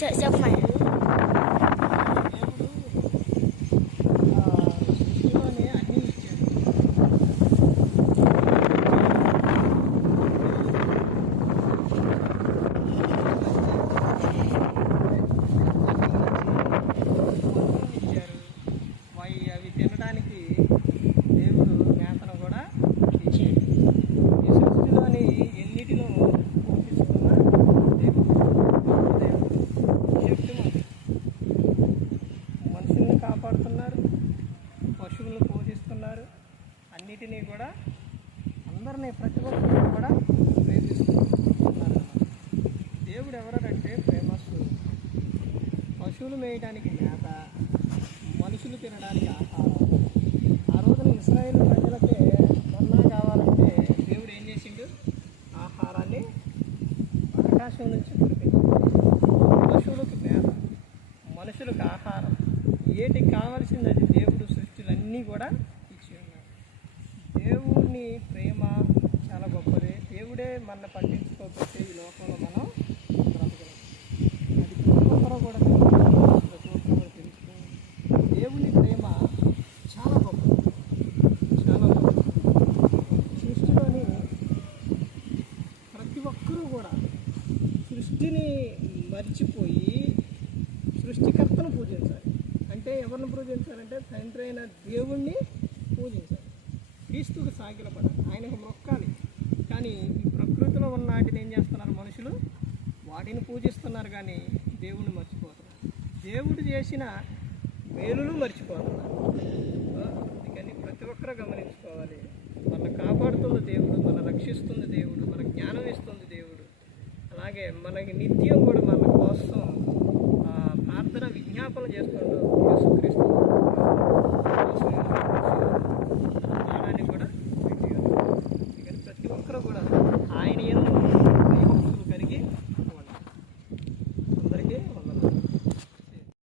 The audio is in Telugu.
చెప్పమని సృష్టిలోనే అన్నీ ఇచ్చాడు. ఇచ్చారు. అవి తినడానికి దేవుడు మేతను కూడా ఇచ్చాడు. ఈ సృష్టిలోని ఎన్నిటిలో పోషిస్తున్న దేవుడు చెట్టు మనుషుల్ని కాపాడుతున్నారు, పశువులను పోషిస్తున్నారు, అన్నిటినీ కూడా అందరినీ ప్రతి ఒక్కరిని కూడా ప్రేమిస్తున్నారు. దేవుడు ఎవరంటే ప్రేమస్వరూపుడు. పశువులు మేయడానికి మేత, మనుషులు తినడానికి ఆహారం. ఆ రోజున ఇశ్రాయేలు ప్రజలకే మన్నా కావాలంటే దేవుడు ఏం చేసిండు? ఆహారాన్ని ఆకాశం నుంచి కురిపించాడు. పశువులకు మేత, మనుషులకు ఆహారం, ఏటికి కావాల్సింది అది దేవుడు సృష్టిలన్నీ కూడా ఇచ్చి ఉన్నాడు. దేవుని ప్రేమ చాలా గొప్పది. దేవుడే మన పట్టించుకోకపోతే ఈ లోకంలో మనం బ్రతకలేం. అది ప్రతి ఒక్కరూ కూడా తెలుసుకోవాలి. దేవుని ప్రేమ చాలా గొప్పది, చాలా గొప్పది. సృష్టిలోని ప్రతి ఒక్కరూ కూడా సృష్టిని మర్చిపోయి సృష్టికర్తను పూజించాలి. అంటే ఎవరిని పూజించాలంటే తండ్రి అయిన దేవుణ్ణి పూజించాలి. క్రీస్తుకు సాగిలపడాలి, ఆయనకు మొక్కాలి. కానీ ఈ ప్రకృతిలో ఉన్న వాటిని ఏం చేస్తున్నారు మనుషులు? వాటిని పూజిస్తున్నారు కానీ దేవుణ్ణి మర్చిపోతున్నారు. దేవుడు చేసిన మేలులు మర్చిపోతున్నారు. అందుకని ప్రతి ఒక్కరూ గమనించుకోవాలి. మన కాపాడుతుంది దేవుడు, మన రక్షిస్తుంది దేవుడు, మన జ్ఞానం ఇస్తుంది దేవుడు. అలాగే మనకి నిత్యం కూడా మన కోసం ప్రార్థన విజ్ఞాపన చేస్తున్నాడు యేసుక్రీస్తు. జ్ఞానాన్ని కూడా ప్రతి ఒక్కరూ కూడా